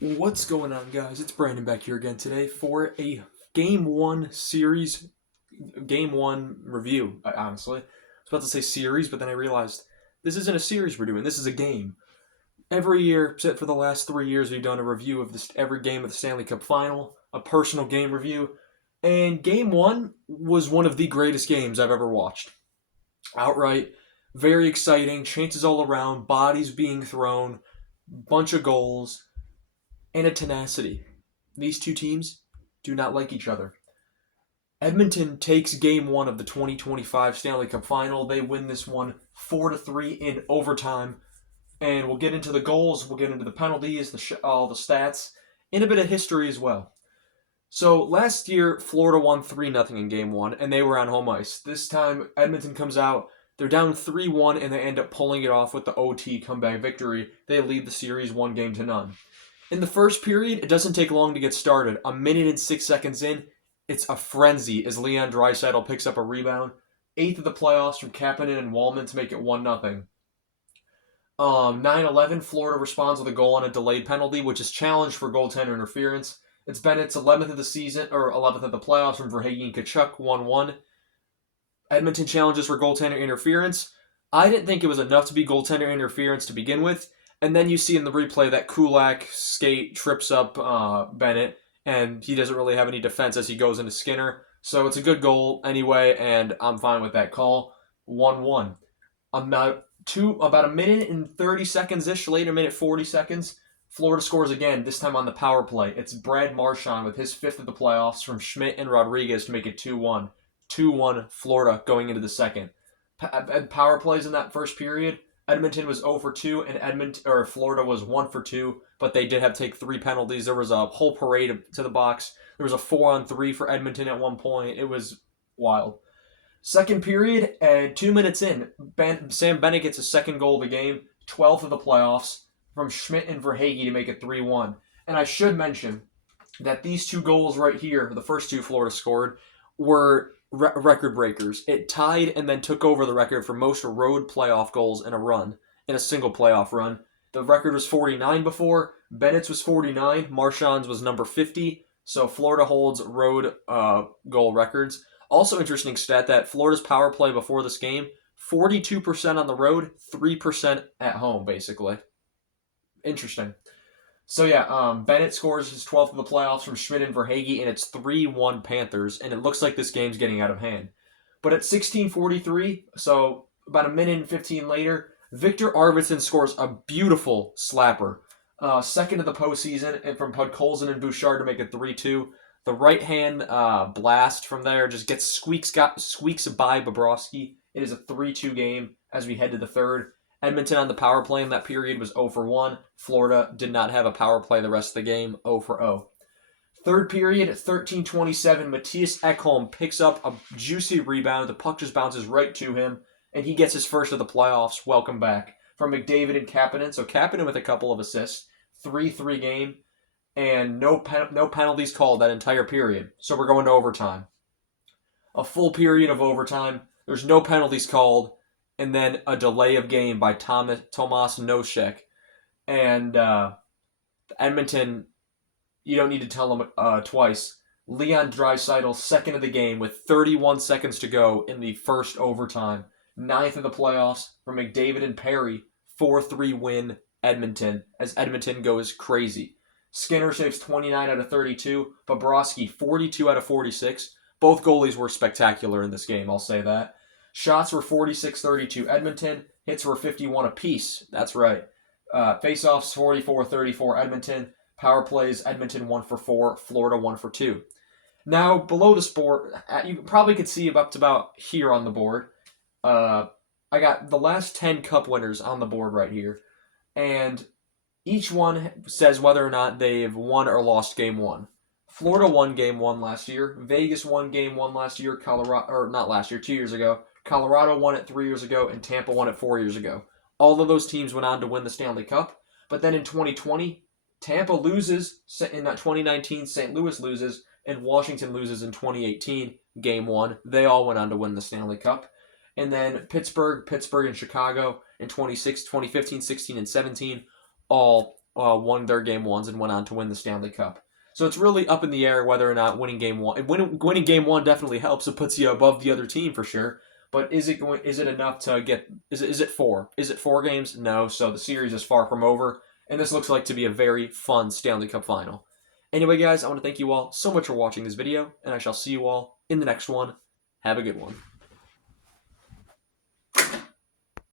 What's going on, guys? It's Brandon back here again today for a Game 1 series, Game 1 review, honestly. I was about to say series, but then I realized this isn't a series we're doing. This is a game. Every year, except for the last 3 years, we've done a review of every game of the Stanley Cup Final, a personal game review, and Game 1 was one of the greatest games I've ever watched. Outright, very exciting, chances all around, bodies being thrown, bunch of goals, and a tenacity. These two teams do not like each other. Edmonton takes game one of the 2025 Stanley Cup Final. They win this one 4-3 in overtime. And we'll get into the goals, we'll get into the penalties, all the stats, and a bit of history as well. So last year, Florida won 3-0 in game one, and they were on home ice. This time, Edmonton comes out. They're down 3-1, and they end up pulling it off with the OT comeback victory. They lead the series 1-0. In the first period, it doesn't take long to get started. A minute and 6 seconds in, it's a frenzy as Leon Draisaitl picks up a rebound. Eighth of the playoffs from Kapanen and Wallman to make it 1-0. 9-11, Florida responds with a goal on a delayed penalty, which is challenged for goaltender interference. It's Bennett's 11th of the season, or 11th of the playoffs from Verhaeghe and Tkachuk, 1-1. Edmonton challenges for goaltender interference. I didn't think it was enough to be goaltender interference to begin with. And then you see in the replay that Kulak skate trips up Bennett, and he doesn't really have any defense as he goes into Skinner. So it's a good goal anyway, and I'm fine with that call. 1-1. About a minute and 30 seconds-ish later, minute 40 seconds, Florida scores again, this time on the power play. It's Brad Marchand with his fifth of the playoffs from Schmidt and Rodriguez to make it 2-1. 2-1 Florida going into the second. Power plays in that first period. Edmonton was 0 for 2, and Florida was 1 for 2, but they did have to take 3 penalties. There was a whole parade to the box. There was a 4-on-3 for Edmonton at one point. It was wild. Second period, 2 minutes in, Sam Bennett gets his second goal of the game, 12th of the playoffs, from Schmidt and Verhaeghe to make it 3-1. And I should mention that these two goals right here, the first two Florida scored, were record breakers. It tied and then took over the record for most road playoff goals in a single playoff run. The record was 49 before. Bennett's was 49. Marchand's was number 50. So Florida holds road goal records. Also interesting stat that Florida's power play before this game, 42% on the road, 3% at home, basically. Interesting. So yeah, Bennett scores his 12th of the playoffs from Schmidt and Verhaeghe, and it's 3-1 Panthers, and it looks like this game's getting out of hand. But at 16:43, so about a minute and 15 later, Victor Arvidsson scores a beautiful slapper. Second of the postseason, and from Podkolzin and Bouchard to make it 3-2. The right-hand blast from there just squeaks by Bobrovsky. It is a 3-2 game as we head to the third. Edmonton on the power play in that period was 0 for 1. Florida did not have a power play the rest of the game, 0 for 0. Third period, 13:27, Matthias Ekholm picks up a juicy rebound. The puck just bounces right to him, and he gets his first of the playoffs. Welcome back. From McDavid and Kapanen. So Kapanen with a couple of assists. 3-3 game, and no penalties called that entire period. So we're going to overtime. A full period of overtime. There's no penalties called. And then a delay of game by Tomas Nosek. And Edmonton, you don't need to tell them twice. Leon Draisaitl, second of the game with 31 seconds to go in the first overtime. Ninth of the playoffs from McDavid and Perry. 4-3 win Edmonton as Edmonton goes crazy. Skinner saves 29 out of 32. Bobrovsky, 42 out of 46. Both goalies were spectacular in this game, I'll say that. Shots were 46-32 Edmonton. Hits were 51 apiece. That's right. Faceoffs 44-34 Edmonton. Power plays Edmonton 1 for 4. Florida 1 for 2. Now below the board, you probably could see up to about here on the board. I got the last 10 Cup winners on the board right here, and each one says whether or not they've won or lost game one. Florida won game one last year. Vegas won game one last year. Not last year, 2 years ago. Colorado won it 3 years ago, and Tampa won it 4 years ago. All of those teams went on to win the Stanley Cup. But then in 2020, Tampa loses. In 2019, St. Louis loses, and Washington loses in 2018, game one. They all went on to win the Stanley Cup. And then Pittsburgh, and Chicago in 2015, 16, and 17 all won their game ones and went on to win the Stanley Cup. So it's really up in the air whether or not winning game one. Winning game one definitely helps. It puts you above the other team for sure. But is it enough to get? Is it four? Is it 4 games? No. So the series is far from over, and this looks like to be a very fun Stanley Cup final. Anyway, guys, I want to thank you all so much for watching this video, and I shall see you all in the next one. Have a good one.